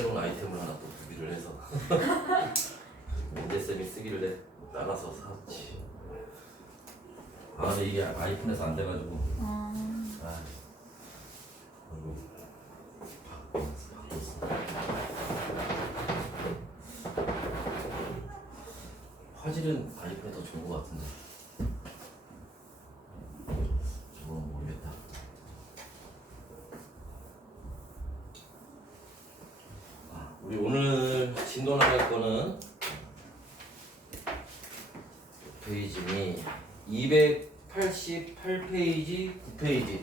새로운 아이템을 하나 또 구비를 해서 문제쌤이 쓰기를 따라서 샀지. 아 근데 이게 아이폰에서 안 돼가지고 그리고 바꿨어. 화질은 아이폰이 더 좋은 것 같은데 저건 모르겠다. 우리 오늘 진도 나갈 거는 페이지니 288페이지 9페이지.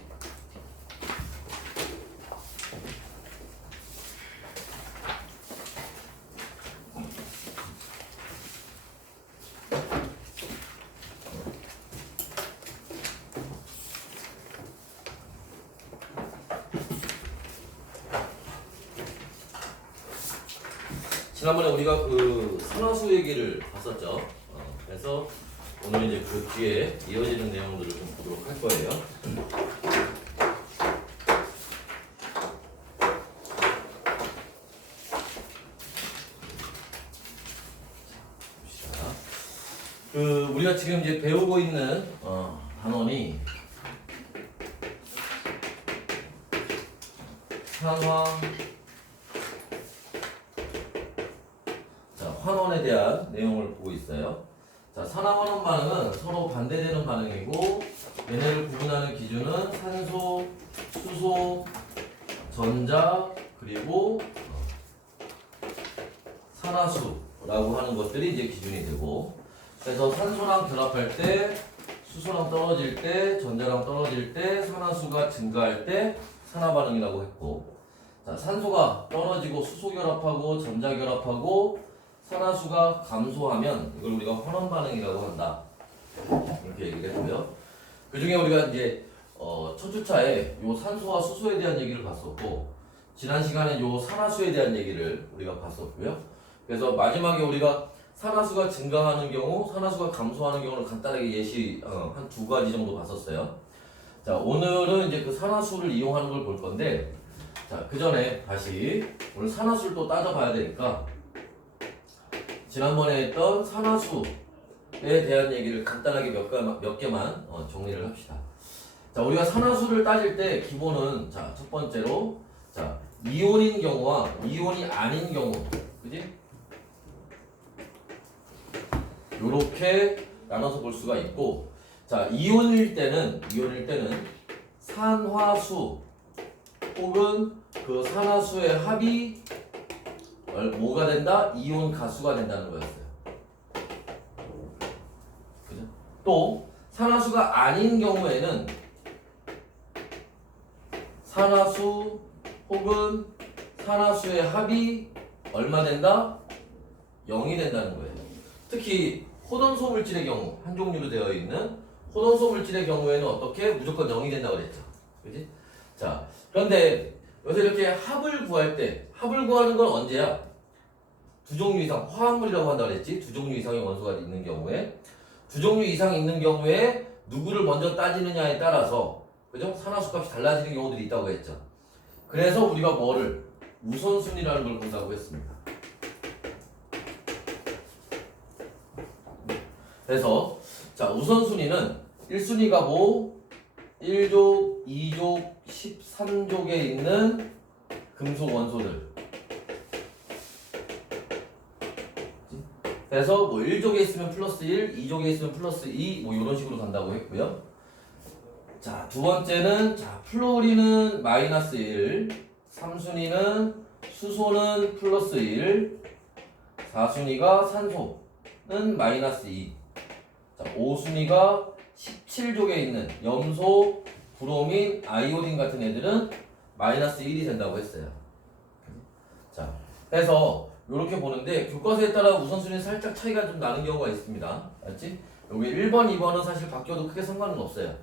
지난번에 우리가 그 산화수 얘기를 봤었죠. 그래서 오늘 이제 그 뒤에 이어지는 내용들을 좀 보도록 할 거예요. 봅시다. 그 우리가 지금 이제 배우고 있는 단원이 산화 환원에 대한 내용을 보고 있어요. 자, 산화환원 반응은 서로 반대되는 반응이고 얘네를 구분하는 기준은 산소, 수소, 전자, 그리고 산화수라고 하는 것들이 이제 기준이 되고, 그래서 산소랑 결합할 때, 수소랑 떨어질 때, 전자랑 떨어질 때, 산화수가 증가할 때 산화 반응이라고 했고, 자, 산소가 떨어지고 수소 결합하고 전자 결합하고 산화수가 감소하면 이걸 우리가 환원 반응이라고 한다. 이렇게 얘기를 했고요. 그 중에 우리가 이제 첫 주차에 요 산소와 수소에 대한 얘기를 봤었고, 지난 시간에 요 산화수에 대한 얘기를 우리가 봤었고요. 그래서 마지막에 우리가 산화수가 증가하는 경우, 산화수가 감소하는 경우를 간단하게 예시 한 두 가지 정도 봤었어요. 자, 오늘은 이제 그 산화수를 이용하는 걸 볼 건데, 자, 그 전에 다시 오늘 산화수를 또 따져봐야 되니까. 지난번에 했던 산화수에 대한 얘기를 간단하게 몇 개만 정리를 합시다. 자, 우리가 산화수를 따질 때 기본은 자, 첫 번째로 자, 이온인 경우와 이온이 아닌 경우, 그지? 요렇게 나눠서 볼 수가 있고, 자, 이온일 때는 산화수 혹은 그 산화수의 합이 뭐가 된다? 이온 가수가 된다는 거였어요. 그죠? 또 산화수가 아닌 경우에는 산화수 혹은 산화수의 합이 얼마 된다? 0이 된다는 거예요. 특히 호돈소 물질의 경우, 한 종류로 되어 있는 호돈소 물질의 경우에는 어떻게? 무조건 0이 된다고 그랬죠. 그지? 자, 그런데 여기서 이렇게 합을 구할 때, 합을 구하는 건 언제야? 두 종류 이상, 화합물이라고 한다고 그랬지? 두 종류 이상의 원소가 있는 경우에, 두 종류 이상 있는 경우에 누구를 먼저 따지느냐에 따라서, 그죠? 산화수 값이 달라지는 경우들이 있다고 했죠. 그래서 우리가 뭐를? 우선순위라는 걸 본다고 했습니다. 그래서, 자, 우선순위는 1순위가 뭐? 1족, 2족, 13족에 있는 금속 원소들. 그래서 뭐 1족에 있으면 플러스 1, 2족에 있으면 플러스 2, 뭐 이런 식으로 간다고 했고요. 자, 두 번째는 자, 플로리는 마이너스 1, 3순위는 수소는 플러스 1, 4순위가 산소는 마이너스 2. 자, 5순위가 17족에 있는 염소, 브로민, 아이오딘 같은 애들은 마이너스 1이 된다고 했어요. 자, 그래서 이렇게 보는데 교과서에 따라 우선순위는 살짝 차이가 좀 나는 경우가 있습니다. 맞지? 여기 1번, 2번은 사실 바뀌어도 크게 상관은 없어요.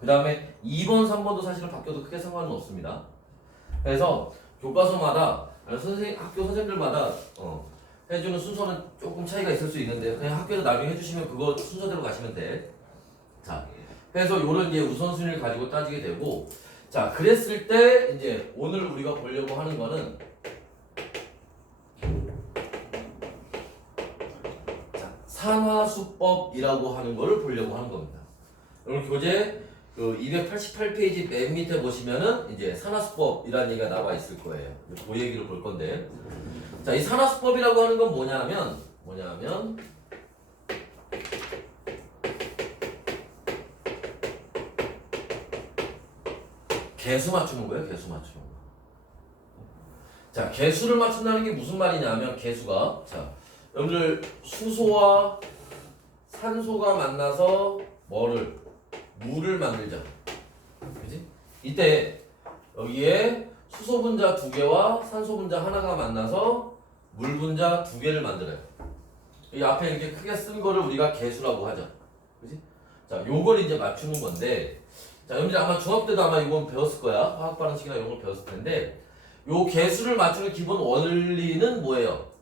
그 다음에 2번, 3번도 사실은 바뀌어도 크게 상관은 없습니다. 그래서 교과서마다 학교 선생님들마다 해주는 순서는 조금 차이가 있을 수 있는데 그냥 학교에서 나중에 해주시면 그거 순서대로 가시면 돼. 자, 그래서 요런 이제 우선순위를 가지고 따지게 되고, 자, 그랬을 때 이제 오늘 우리가 보려고 하는 거는 산화수법이라고 하는 거를 보려고 하는 겁니다. 여러분 교재 그 288페이지 맨 밑에 보시면은 이제 산화수법이라는 얘기가 나와 있을 거예요. 그 얘기를 볼 건데, 자, 이 산화수법이라고 하는 건 뭐냐면 개수 맞추는 거예요. 개수 맞추는 거. 자, 개수를 맞춘다는 게 무슨 말이냐면 개수가, 자, 여러분들 수소와 산소가 만나서 물을 만들자. 그지? 이때 여기에 수소 분자 2개와 산소 분자 하나가 만나서 물 분자 2개를 만들어요. 이 앞에 이렇게 크게 쓴 거를 우리가 개수라고 하죠. 그지? 자, 요걸 이제 맞추는 건데, 자, 여러분들 아마 중학 때도 아마 이건 배웠을 거야. 화학 반응식이나 이런 걸 배웠을 텐데, 요 개수를 맞추는 기본 원리는 뭐예요?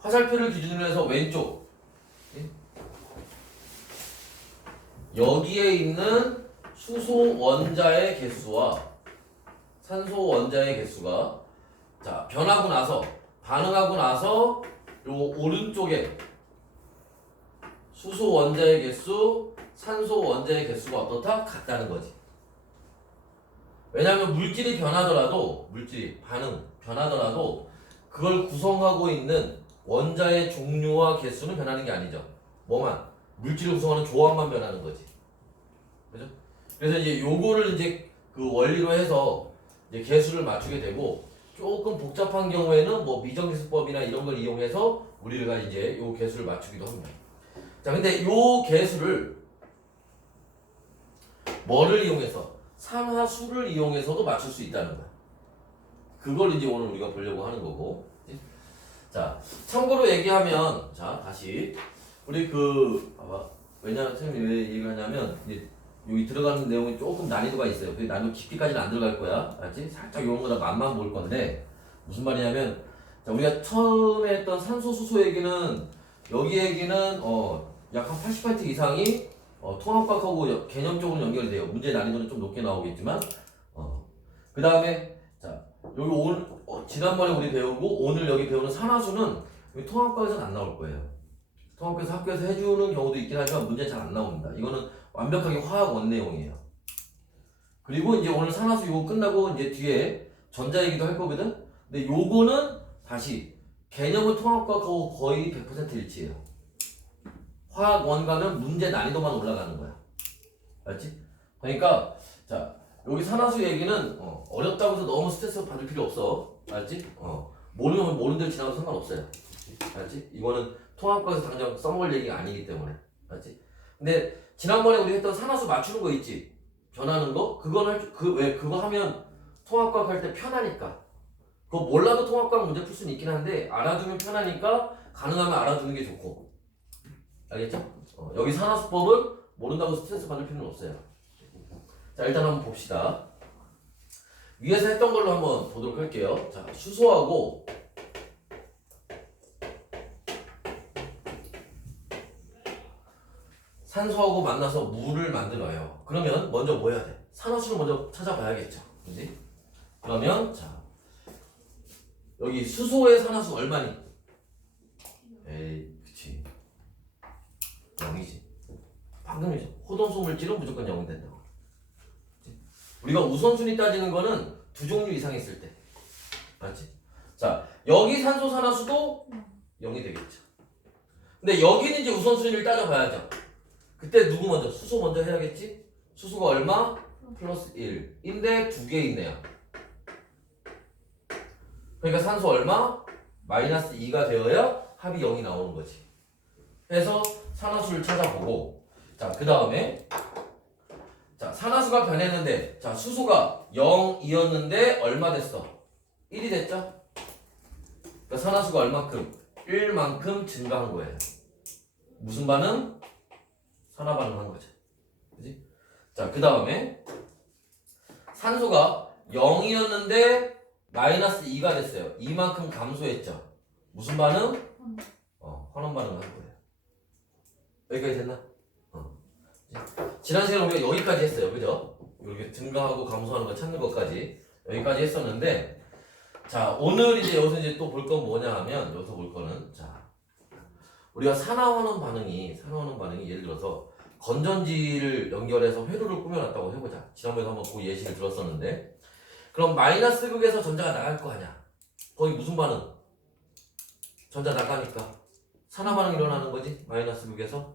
화살표를 기준으로 해서 왼쪽, 여기에 있는 수소 원자의 개수와 산소 원자의 개수가, 자, 변하고 나서 반응하고 나서 요 오른쪽에 수소 원자의 개수, 산소 원자의 개수가 어떻다? 같다는 거지. 왜냐하면 물질이 변하더라도, 반응 변하더라도 그걸 구성하고 있는 원자의 종류와 개수는 변하는 게 아니죠. 뭐만? 물질을 구성하는 조합만 변하는 거지. 그죠? 그래서 이제 요거를 이제 그 원리로 해서 이제 개수를 맞추게 되고, 조금 복잡한 경우에는 뭐 미정계수법이나 이런 걸 이용해서 우리가 이제 요 개수를 맞추기도 합니다. 자, 근데 요 개수를 뭐를 이용해서? 산화수를 이용해서도 맞출 수 있다는 거야. 그걸 이제 오늘 우리가 보려고 하는 거고. 자, 참고로 얘기하면, 자, 다시 우리 왜냐면 선생님이 왜 얘기를 하냐면, 이제 여기 들어가는 내용이 조금 난이도가 있어요. 그 난이도 깊이까지는 안 들어갈 거야. 알지? 살짝 이런 거다 맛만 볼 건데, 무슨 말이냐면, 자, 우리가 처음에 했던 산소, 수소 얘기는, 여기 얘기는 약 한 80% 이상이 통합과학하고 개념적으로 연결이 돼요. 문제 난이도는 좀 높게 나오겠지만, 그 다음에, 자, 여기 지난번에 우리 배우고 오늘 여기 배우는 산화수는 통합과에서는 안 나올 거예요. 통합과에서 학교에서 해주는 경우도 있긴 하지만 문제 잘 안 나옵니다. 이거는 완벽하게 화학 원 내용이에요. 그리고 이제 오늘 산화수 이거 끝나고 이제 뒤에 전자 얘기도 할 거거든? 근데 요거는 다시 개념은 통합과하고 거의 100% 일치해요. 화학 원가는 문제 난이도만 올라가는 거야. 알지? 그러니까, 자, 여기 산화수 얘기는 어렵다고 해서 너무 스트레스 받을 필요 없어. 알지? 모르면 모르는 대로 지나가도 상관없어요. 알지? 이거는 통합과에서 당장 써먹을 얘기가 아니기 때문에. 알지? 근데 지난번에 우리 했던 산화수 맞추는 거 있지? 변하는 거? 그거 하면 통합과학 할 때 편하니까. 그거 몰라도 통합과학 문제 풀 수는 있긴 한데 알아두면 편하니까 가능하면 알아두는 게 좋고. 알겠죠? 여기 산화수법은 모른다고 스트레스 받을 필요는 없어요. 자, 일단 한번 봅시다. 위에서 했던 걸로 한번 보도록 할게요. 자, 수소하고 산소하고 만나서 물을 만들어요. 그러면 먼저 뭐 해야 돼? 산화수를 먼저 찾아봐야겠죠. 그지? 그러면 자, 여기 수소의 산화수 얼마니? 에이, 그치. 0이지. 방금이죠. 호동소 물질은 무조건 0이 된다고. 우리가 우선순위 따지는 거는 두 종류 이상 있을 때. 맞지? 자, 여기 산소 산화수도 0이 되겠죠. 근데 여기는 이제 우선순위를 따져봐야죠. 그때 누구 먼저? 수소 먼저 해야겠지? 수소가 얼마? 플러스 1인데 두 개 있네요. 그러니까 산소 얼마? 마이너스 2가 되어야 합이 0이 나오는 거지. 그래서 산화수를 찾아보고, 자, 그 다음에 자, 산화수가 변했는데, 자, 수소가 0이었는데 얼마 됐어? 1이 됐죠? 그러니까 산화수가 얼만큼? 1만큼 증가한 거예요. 무슨 반응? 산화 반응한 거죠. 그지? 자, 그 다음에 산소가 0이었는데 마이너스 2가 됐어요. 이만큼 감소했죠. 무슨 반응? 환원 반응을 한 거예요. 여기까지 됐나? 지난 시간에 우리가 여기까지 했어요. 그죠? 이렇게 증가하고 감소하는 거 찾는 것까지 여기까지 했었는데, 자, 오늘 이제 여기서 이제 또 볼 건 뭐냐 하면, 여기서 볼 거는, 자, 우리가 산화환원 반응이 예를 들어서 건전지를 연결해서 회로를 꾸며놨다고 해보자. 지난번에 한번 그 예시를 들었었는데, 그럼 마이너스 극에서 전자가 나갈 거 아니야. 거기 무슨 반응? 전자 나가니까 산화 반응 일어나는 거지. 마이너스 극에서.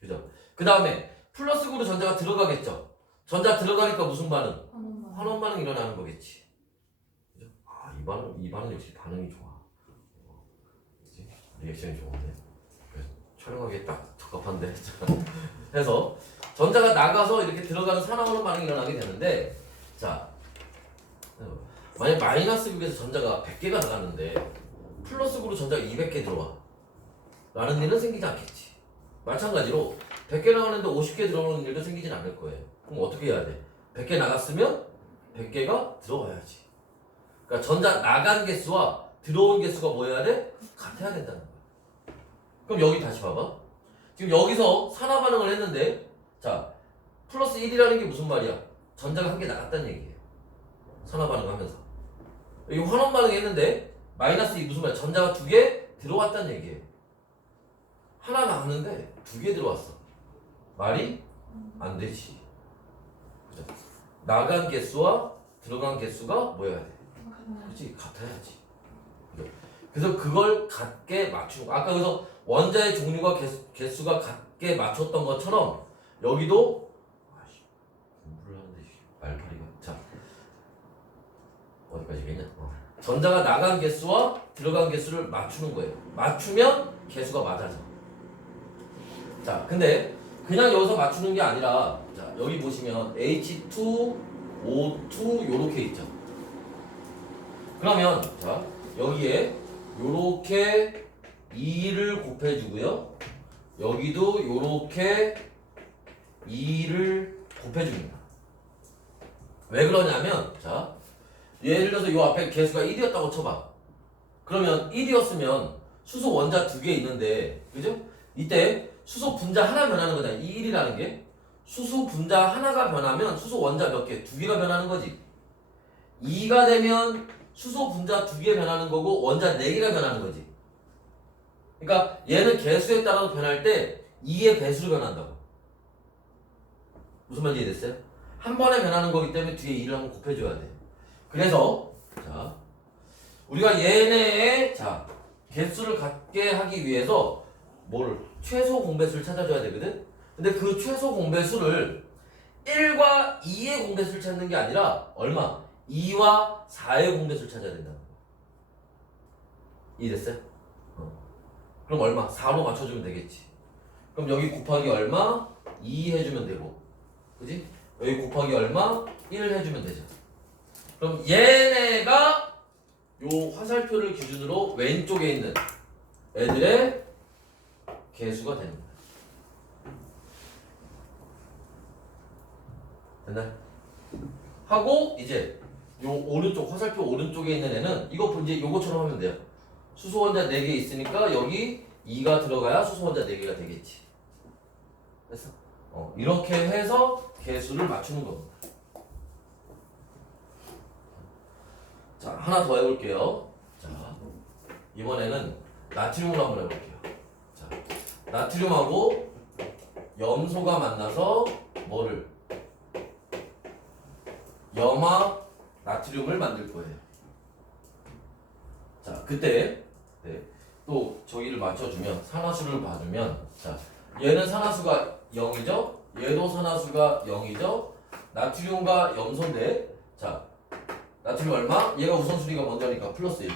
그죠? 그 다음에 플러스 극으로 전자가 들어가겠죠. 전자 들어가니까 무슨 반응? 환원 반응 일어나는 거겠지. 그죠? 아, 이 반응 역시 반응이 좋아. 그치? 리액션이 좋은데. 촬영하기에 딱 적합한데. 해서 전자가 나가서 이렇게 들어가는 산화환원 반응이 일어나게 되는데, 자, 만약 마이너스 극에서 전자가 100개가 나갔는데 플러스 극으로 전자가 200개 들어와 라는 일은 생기지 않겠지. 마찬가지로 100개 나가는데 50개 들어오는 일도 생기진 않을 거예요. 그럼 어떻게 해야 돼? 100개 나갔으면 100개가 들어와야지. 그러니까 전자 나간 개수와 들어온 개수가 뭐여야 돼? 같아야 된다는 거야. 그럼 여기 다시 봐봐. 지금 여기서 산화 반응을 했는데, 자, 플러스 1이라는 게 무슨 말이야? 전자가 한 개 나갔다는 얘기예요. 산화 반응하면서. 여기 환원 반응 했는데 마이너스 2 무슨 말이야? 전자가 2개 들어왔다는 얘기예요. 하나 나왔는데 2개 들어왔어. 말이 안 되지. 그죠? 나간 개수와 들어간 개수가 뭐여야 돼? 그렇지, 같아야지. 그죠? 그래서 그걸 같게 맞추는 거. 아까 그래서 원자의 종류가 개수가 같게 맞췄던 것처럼 여기도 공부를 하는데 말파리가. 자, 어디까지겠냐? 전자가 나간 개수와 들어간 개수를 맞추는 거예요. 맞추면 개수가 맞아져. 자, 근데 그냥 여기서 맞추는 게 아니라, 자, 여기 보시면 H2, O2 요렇게 있죠. 그러면 자, 여기에 요렇게 2를 곱해주고요. 여기도 요렇게 2를 곱해줍니다. 왜 그러냐면, 자, 예를 들어서 요 앞에 개수가 1이었다고 쳐봐. 그러면 1이었으면 수소 원자 2개 있는데, 그죠? 이때 수소 분자 하나 변하는 거잖아. 이 1이라는 게. 수소 분자 하나가 변하면 수소 원자 몇 개? 2개가 변하는 거지. 2가 되면 수소 분자 2개 변하는 거고 원자 4개가 변하는 거지. 그러니까 얘는 개수에 따라서 변할 때 2의 배수로 변한다고. 무슨 말인지 이해됐어요? 한 번에 변하는 거기 때문에 뒤에 2를 한번 곱해줘야 돼. 그래서 자, 우리가 얘네의 자, 개수를 갖게 하기 위해서 최소 공배수를 찾아줘야 되거든? 근데 그 최소 공배수를 1과 2의 공배수를 찾는 게 아니라 얼마? 2와 4의 공배수를 찾아야 된다는 거야. 이해됐어요? 그럼 얼마? 4로 맞춰주면 되겠지. 그럼 여기 곱하기 얼마? 2 해주면 되고, 그지? 여기 곱하기 얼마? 1 해주면 되죠. 그럼 얘네가 요 화살표를 기준으로 왼쪽에 있는 애들의 개수가 되는 거야. 됐나? 하고 이제 요 오른쪽 화살표 오른쪽에 있는 애는 이거 이제 요거처럼 하면 돼요. 수소 원자 4개 있으니까 여기 2가 들어가야 수소 원자 4개가 되겠지. 됐어? 이렇게 해서 개수를 맞추는 겁니다. 자, 하나 더 해볼게요. 자, 이번에는 나트륨으로 한번 해볼게요. 자, 나트륨하고 염소가 만나서 뭐를? 염화 나트륨을 만들 거예요. 자, 그때 또 저기를 맞춰주면 산화수를 봐주면, 자, 얘는 산화수가 0이죠? 얘도 산화수가 0이죠? 나트륨과 염소인데, 자, 나트륨 얼마? 얘가 우선순위가 먼저니까 플러스 1.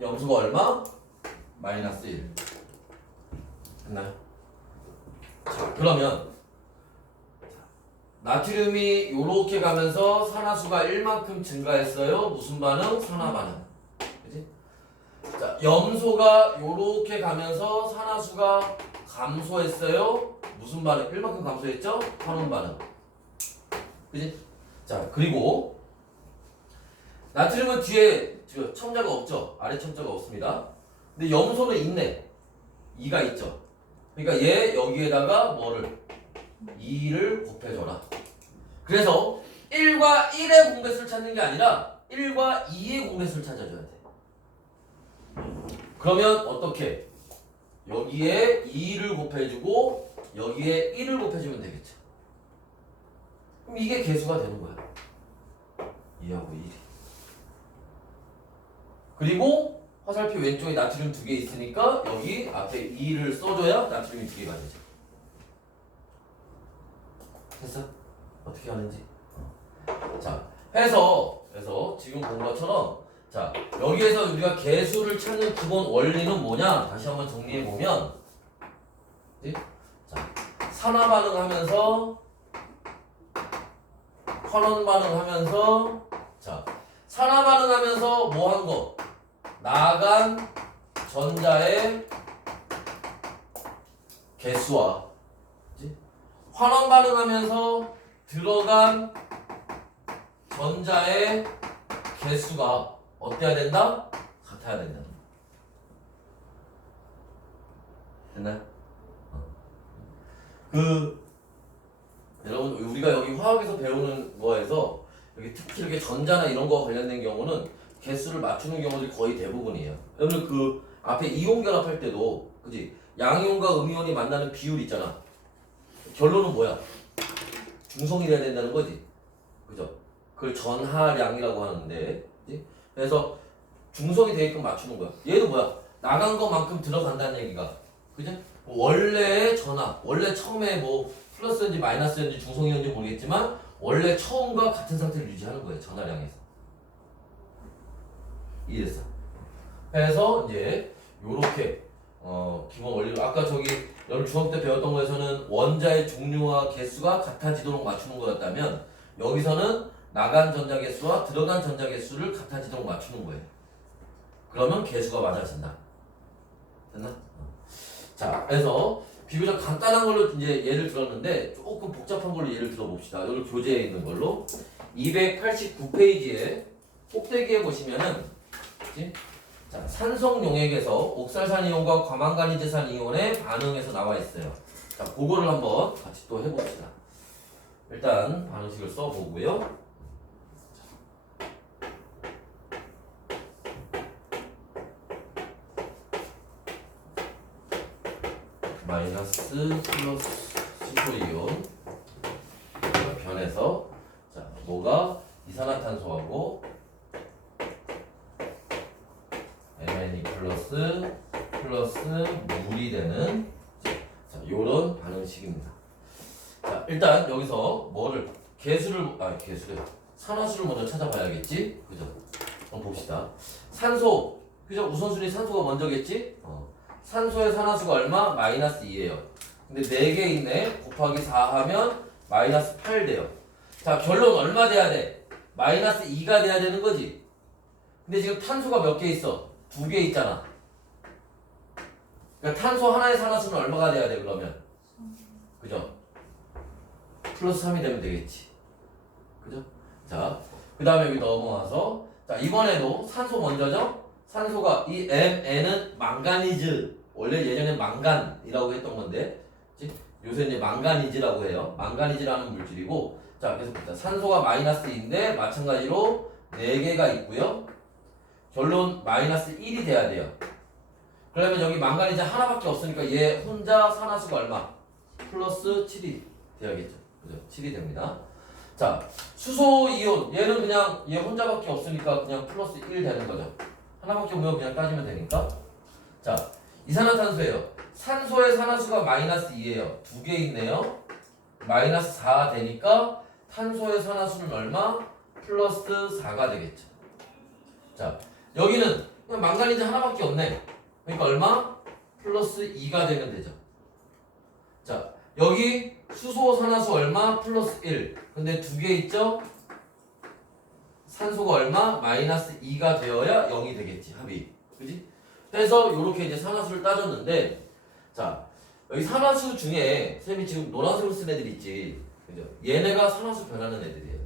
염소가 얼마? 마이너스 1. 됐나요? 자, 그러면 나트륨이 요렇게 가면서 산화수가 1만큼 증가했어요. 무슨 반응? 산화 반응. 그치? 자, 염소가 요렇게 가면서 산화수가 감소했어요. 무슨 반응? 1만큼 감소했죠? 환원 반응. 그치? 자, 그리고 나트륨은 뒤에 첨자가 없죠? 아래 첨자가 없습니다. 근데 염소는 있네. 2가 있죠? 그러니까 얘 여기에다가 뭐를? 2를 곱해줘라. 그래서 1과 1의 공배수를 찾는 게 아니라 1과 2의 공배수를 찾아줘야 돼. 그러면 어떻게? 여기에 2를 곱해주고 여기에 1을 곱해주면 되겠죠. 그럼 이게 개수가 되는 거야. 2하고 1이. 그리고 화살표 왼쪽에 나트륨 2개 있으니까 여기 앞에 2를 써줘야 나트륨이 2개가 되죠. 됐어? 어떻게 하는지. 자, 해서 지금 본 것처럼 자, 여기에서 우리가 개수를 찾는 기본 원리는 뭐냐? 다시 한번 정리해 보면, 자, 산화 반응하면서 환원 반응하면서, 자, 산화 반응하면서 뭐 한 거? 나간 전자의 개수와, 환원 반응하면서 들어간 전자의 개수가 어때야 된다? 같아야 된다. 됐나요? 여러분 우리가 여기 화학에서 배우는 거에서 여기 특히 이렇게 전자나 이런 거 관련된 경우는 개수를 맞추는 경우들이 거의 대부분이에요. 여러분 앞에 이온 결합할 때도 그지? 양이온과 음이온이 만나는 비율 있잖아. 결론은 뭐야? 중성이 돼야 된다는 거지. 그죠? 그걸 전하량이라고 하는데, 그치? 그래서 중성이 되게끔 맞추는 거야. 얘도 뭐야? 나간 것만큼 들어간다는 얘기가, 그죠? 원래의 전하, 원래 처음에 뭐 플러스인지 마이너스인지 중성이었는지 모르겠지만 원래 처음과 같은 상태를 유지하는 거예요. 전하량에서. 이해됐어? 그래서 이제 요렇게 기본 원리로 아까 여러분 중학 때 배웠던 거에서는 원자의 종류와 개수가 같아지도록 맞추는 거였다면 여기서는 나간 전자 개수와 들어간 전자 개수를 같아지도록 맞추는 거예요. 그러면 개수가 맞아진다. 됐나? 자, 그래서 비교적 간단한 걸로 이제 예를 들었는데 조금 복잡한 걸로 예를 들어봅시다. 여기 교재에 있는 걸로 289페이지에 꼭대기에 보시면은, 그치? 자, 산성 용액에서 옥살산 이온과 과망간이제산 이온의 반응에서 나와 있어요. 자, 그거를 한번 같이 또 해봅시다. 일단 반응식을 써보고요. 마이너스 플러스 수소이온 변해서 자, 뭐가 이산화탄소하고 MnE 플러스 물이 되는 자, 요런 반응식입니다. 자, 일단 여기서 산화수를 먼저 찾아봐야겠지? 그죠? 한번 봅시다. 산소, 그죠? 우선순위 산소가 먼저겠지? 산소의 산화수가 얼마? 마이너스 2예요. 근데 4개 있네. 곱하기 4 하면 마이너스 8 돼요. 자, 결론 얼마 돼야 돼? 마이너스 2가 돼야 되는 거지. 근데 지금 탄소가 몇 개 있어? 2개 있잖아. 그러니까 탄소 하나의 산화수는 얼마가 돼야 돼, 그러면? 그죠? 플러스 3이 되면 되겠지. 그죠? 자, 그 다음에 여기 넘어와서 자, 이번에도 산소 먼저죠? 산소가 이 Mn은 망가니즈, 원래 예전에 망간이라고 했던 건데 요새 이제 망가니즈라고 해요. 망가니즈라는 물질이고, 자, 계속 보자. 산소가 마이너스 2인데 마찬가지로 4개가 있고요. 결론 마이너스 1이 돼야 돼요. 그러면 여기 망가니즈 하나밖에 없으니까 얘 혼자 산화수가 얼마? 플러스 7이 돼야겠죠. 그죠? 7이 됩니다. 자, 수소 이온 얘는 그냥 얘 혼자밖에 없으니까 그냥 플러스 1 되는 거죠. 하나밖에 없으면 그냥 따지면 되니까. 자, 이산화탄소예요. 산소의 산화수가 마이너스 2예요. 2개 있네요. 마이너스 4 되니까 탄소의 산화수는 얼마? 플러스 4가 되겠죠. 자, 여기는 그냥 망가니즈 하나밖에 없네. 그러니까 얼마? 플러스 2가 되면 되죠. 자, 여기 수소 산화수 얼마? 플러스 1. 근데 2개 있죠? 산소가 얼마? 마이너스 2가 되어야 0이 되겠지, 합이. 그지? 그래서 이렇게 이제 산화수를 따졌는데, 자, 여기 산화수 중에 쌤이 지금 노란색으로 쓴 애들 있지. 그죠? 얘네가 산화수 변하는 애들이에요.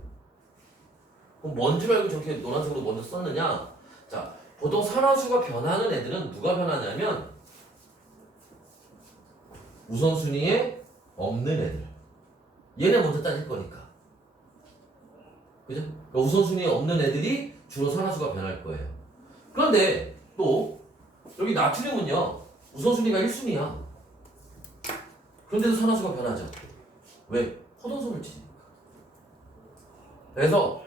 그럼 뭔 줄 알고 저렇게 노란색으로 먼저 썼느냐? 자, 보통 산화수가 변하는 애들은 누가 변하냐면 우선순위에 없는 애들. 얘네 먼저 따질 거니까. 그죠? 그러니까 우선순위에 없는 애들이 주로 산화수가 변할 거예요. 그런데 또 여기 나트륨은요. 우선순위가 1순위야. 그런데도 산화수가 변하죠. 왜? 허동성을 치니까. 그래서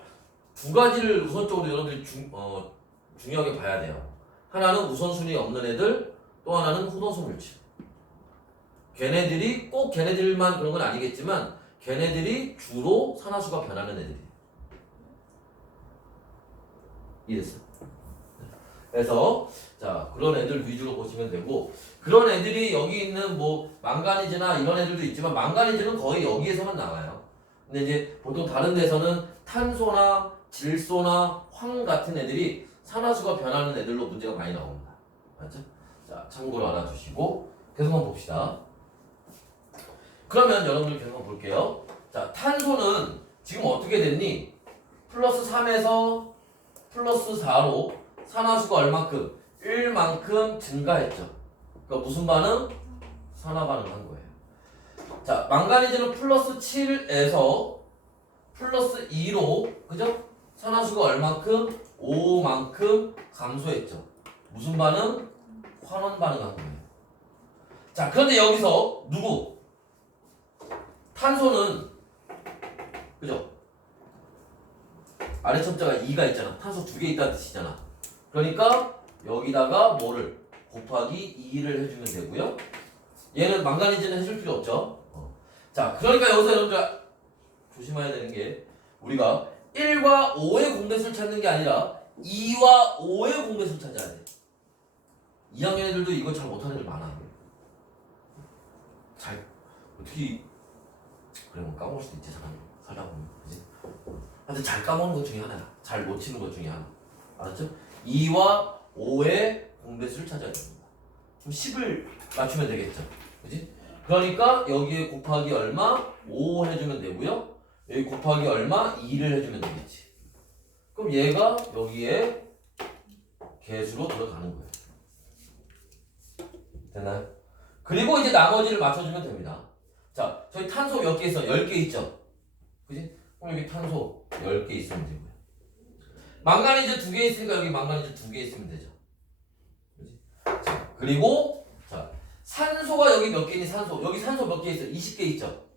두 가지를 우선적으로 여러분들이 중요하게 봐야 돼요. 하나는 우선순위 없는 애들, 또 하나는 호동성 물질. 걔네들이 꼭 걔네들만 그런 건 아니겠지만 걔네들이 주로 산화수가 변하는 애들이에요. 이해됐어요? 그래서 자 그런 애들 위주로 보시면 되고, 그런 애들이 여기 있는 뭐 망가니즈나 이런 애들도 있지만 망가니즈는 거의 여기에서만 나와요. 근데 이제 보통 다른 데서는 탄소나 질소나 황 같은 애들이 산화수가 변하는 애들로 문제가 많이 나옵니다. 맞죠? 자 참고로 알아주시고 계속 한번 봅시다. 그러면 여러분들 계속 한번 볼게요. 자 탄소는 지금 어떻게 됐니? 플러스 3에서 플러스 4로 산화수가 얼만큼? 1만큼 증가했죠. 그러니까 무슨 반응? 산화 반응을 한 거예요. 자, 망가니즈는 플러스 7에서 플러스 2로, 그죠? 산화수가 얼만큼? 5만큼 감소했죠. 무슨 반응? 환원 반응한 거예요. 자, 그런데 여기서 누구? 탄소는, 그죠? 아래 첨자가 2가 있잖아. 탄소 2개 있다는 뜻이잖아. 그러니까 여기다가 뭐를 곱하기 2를 해주면 되고요. 얘는 망가니즈는 해줄 필요 없죠. 자, 그러니까 여기서 여러분들 조심해야 되는 게 우리가 1과 5의 공배수를 찾는 게 아니라 2와 5의 공배수를 찾아야 돼. 2학년 애들도 이거 잘 못하는 애들 많아. 잘 어떻게 그래 뭐 까먹을 수도 있지 사람이 살다 보면, 그지? 근데 잘 까먹는 것 중에 하나야. 잘 못 치는 것 중에 하나. 알았죠? 2와 5의 공배수를 찾아야 됩니다. 그럼 10을 맞추면 되겠죠. 그지? 그러니까 여기에 곱하기 얼마? 5 해주면 되고요. 여기 곱하기 얼마? 2를 해주면 되겠지. 그럼 얘가 여기에 개수로 들어가는 거예요. 됐나요? 그리고 이제 나머지를 맞춰주면 됩니다. 자, 저희 탄소 몇 개 있어? 10개 있죠? 그지? 그럼 여기 탄소 10개 있으면 되고요. 망가니즈 2개 있으니까 여기 망가니즈 2개 있으면 되죠. 그지? 자, 그리고 자, 산소가 여기 몇 개 있니? 산소. 여기 산소 몇 개 있어? 20개 있죠?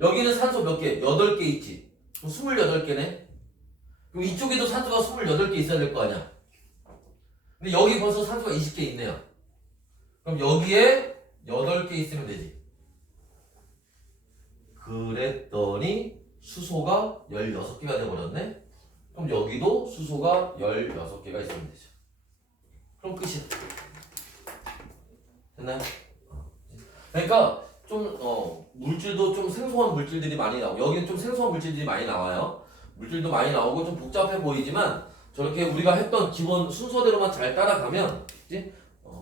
여기는 산소 몇 개? 8개 있지? 그럼 28개네? 그럼 이쪽에도 산소가 28개 있어야 될 거 아니야? 근데 여기 벌써 산소가 20개 있네요. 그럼 여기에 8개 있으면 되지. 그랬더니 수소가 16개가 돼버렸네? 그럼 여기도 수소가 16개가 있으면 되죠. 그럼 끝이야. 됐나요? 그러니까 좀 물질도 좀 생소한 물질들이 많이 나오고, 여기는 좀 생소한 물질들이 많이 나와요. 물질도 많이 나오고 좀 복잡해 보이지만 저렇게 우리가 했던 기본 순서대로만 잘 따라가면 이제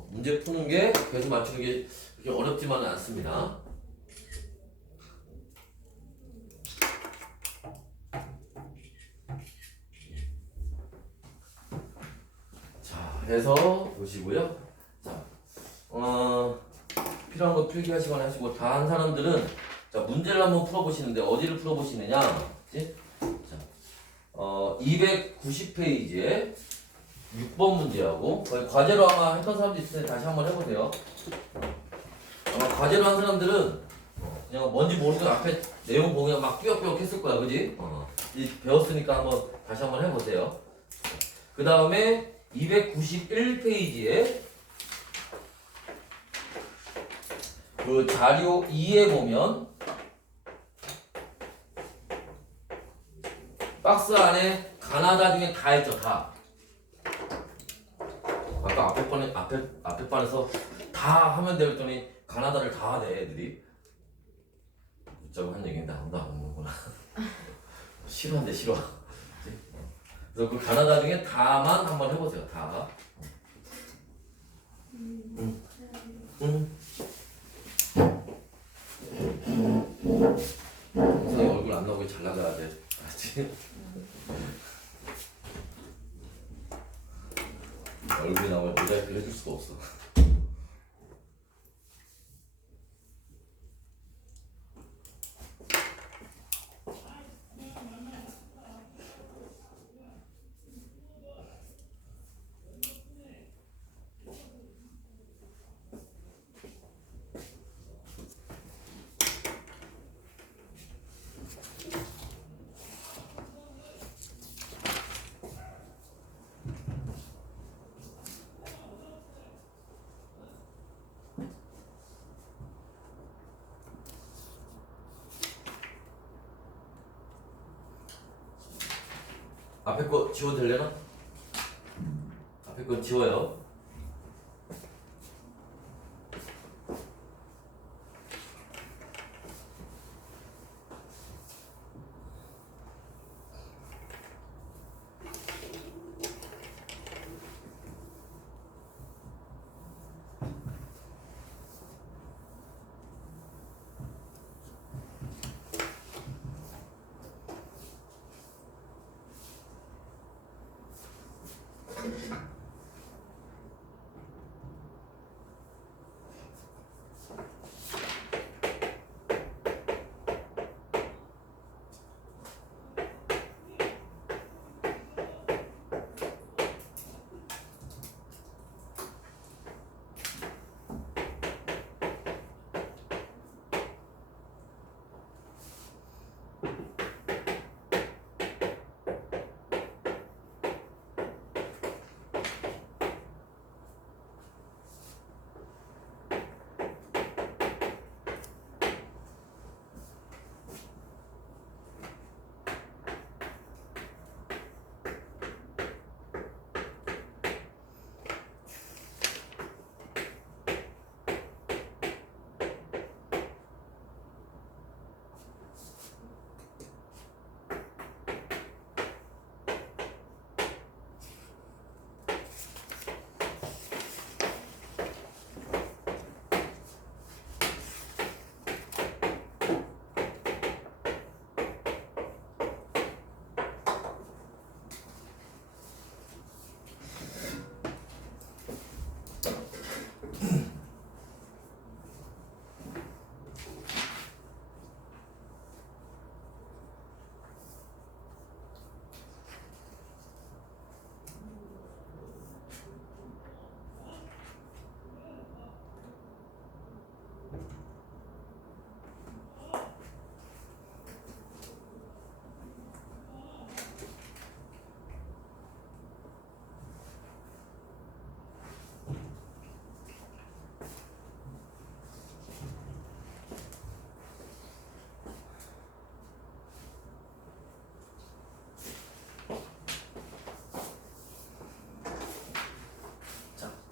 문제 푸는 게, 계속 맞추는 게 그렇게 어렵지만은 않습니다. 자, 해서 보시고요. 자, 필요한 거 필기하시거나 하시고, 다 한 사람들은 자 문제를 한번 풀어보시는데 어디를 풀어보시느냐? 그치? 자, 290페이지에 6번 문제하고, 거의 과제로 아마 했던 사람도 있을 텐데 다시 한번 해보세요. 아마 과제로 한 사람들은 그냥 뭔지 모르고 앞에 내용 보고 그냥 막 삐걱삐걱 했을 거야, 그지? 배웠으니까 다시 한번 해보세요. 그 다음에 291페이지에 그 자료 2에 보면 박스 안에 가나다 중에 다 있죠, 다. 아까 앞에 반에서 다 하면 되었더니 가나다를 다 하네 애들이. 웃자고 한 얘기인데 아무도 안 먹는구나. 싫어한대 싫어. 그래서 그 가나다 중에 다만 한번 해보세요. 다. 영상에 얼굴 안 나오게 잘 나가야 돼. 알았지? 얼굴이 나오면 모자이크를 해줄 수가 없어. 앞에 거 지워도 되려나? 앞에 거 지워요.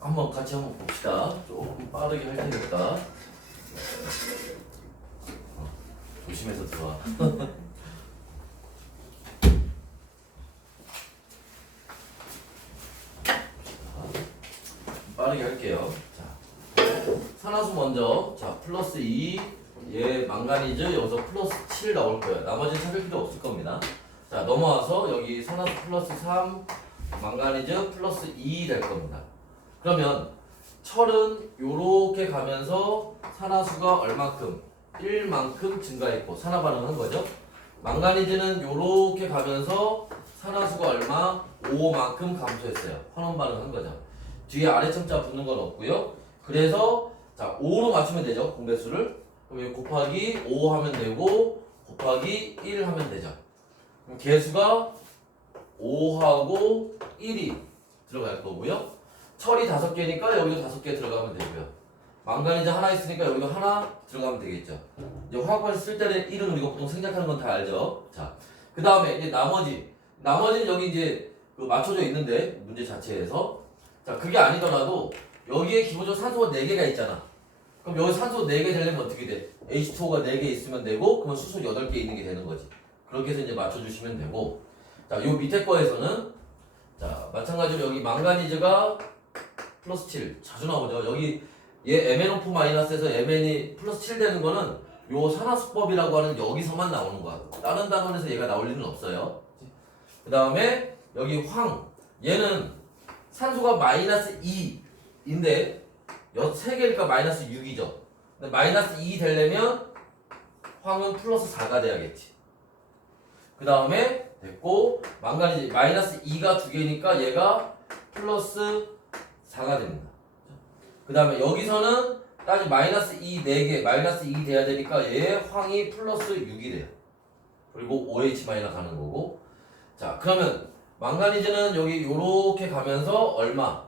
한번 같이 한번 봅시다. 조금 빠르게 할 테니까 조심해서 들어와. 빠르게 할게요. 자, 산화수 먼저. 자, 플러스 2, 얘 망가니즈 여기서 플러스 7 나올 거예요. 나머지는 찾을 필요 없을 겁니다. 자, 넘어와서 여기 산화수 플러스 3, 망가니즈 플러스 2 될 겁니다. 그러면 철은 요렇게 가면서 산화수가 얼만큼? 1만큼 증가했고 산화 반응을 한 거죠. 망가니즈는 요렇게 가면서 산화수가 얼마? 5만큼 감소했어요. 환원 반응을 한 거죠. 뒤에 아래첨자 붙는 건 없고요. 그래서 자 5로 맞추면 되죠. 공배수를. 그럼 여기 곱하기 5 하면 되고 곱하기 1 하면 되죠. 그럼 개수가 5하고 1이 들어갈 거고요. 철이 5개니까 여기도 5개 들어가면 되고요. 망가니즈 하나 있으니까 여기도 하나 들어가면 되겠죠. 이제 화학반에서 쓸 때는 1은 우리가 보통 생략하는 건 다 알죠. 자, 그 다음에 이제 나머지는 여기 이제 그 맞춰져 있는데 문제 자체에서 자 그게 아니더라도 여기에 기본적으로 산소가 4개가 있잖아. 그럼 여기 산소 4개 되려면 어떻게 돼? H2O가 4개 있으면 되고 그러면 수소 8개 있는 게 되는 거지. 그렇게 해서 이제 맞춰주시면 되고 자, 요 밑에 거에서는 자 마찬가지로 여기 망가니즈가 플러스 7 자주 나오죠. 여기 얘 MnO4-에서 Mn이 플러스 7 되는 거는 요 산화수법이라고 하는 여기서만 나오는 거야. 다른 단원에서 얘가 나올 일은 없어요. 그 다음에 여기 황 얘는 산소가 마이너스 2인데 3개니까 마이너스 6이죠. 근데 마이너스 2 되려면 황은 플러스 4가 돼야겠지. 그 다음에 됐고 망가니즈 마이너스 2가 2개니까 얘가 플러스 4가 됩니다. 그 다음에 여기서는 따지 마이너스 2 4개 마이너스 2 돼야 되니까 얘 황이 플러스 6이 돼요. 그리고 OH 마이너 가는 거고 자 그러면 망가니즈는 여기 요렇게 가면서 얼마?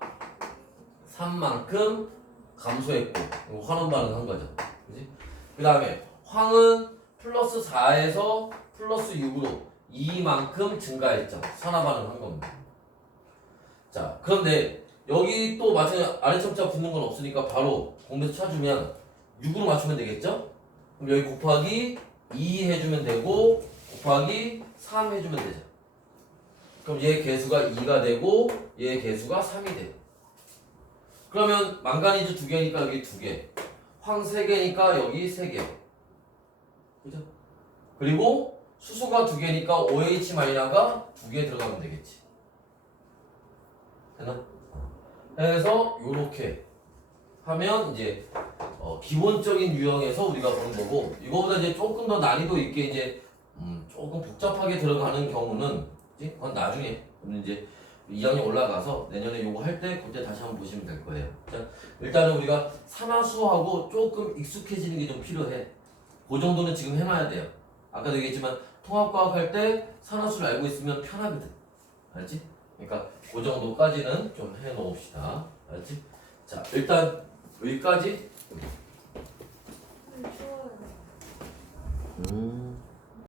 3만큼 감소했고 환원 반응한 거죠. 그지? 그 다음에 황은 플러스 4에서 플러스 6으로 이만큼 증가했죠. 산화 반응한 겁니다. 자, 그런데 여기 또 마찬가지 아래첨자 붙는 건 없으니까 바로 공배수 찾으면 6으로 맞추면 되겠죠? 그럼 여기 곱하기 2 해주면 되고 곱하기 3 해주면 되죠. 그럼 얘 개수가 2가 되고 얘 개수가 3이 돼요. 그러면 망가니즈 2개니까 여기 2개, 황 3개니까 여기 3개. 그죠? 그리고 수소가 2개니까 OH-가 2개 들어가면 되겠지. 되나? 해서 요렇게 하면 이제 기본적인 유형에서 우리가 보는 거고, 이거보다 이제 조금 더 난이도 있게 이제 조금 복잡하게 들어가는 경우는 그건 나중에 이제 2학년 올라가서 내년에 요거 할 때 그때 다시 한번 보시면 될 거예요. 자, 일단은 우리가 산화수하고 조금 익숙해지는 게 좀 필요해. 그 정도는 지금 해놔야 돼요. 아까도 얘기했지만 통합과학 할 때 산화수를 알고 있으면 편하거든. 알지? 그러니까 그 정도까지는 좀 해놓읍시다. 알지? 자, 일단 여기까지. 좋아요.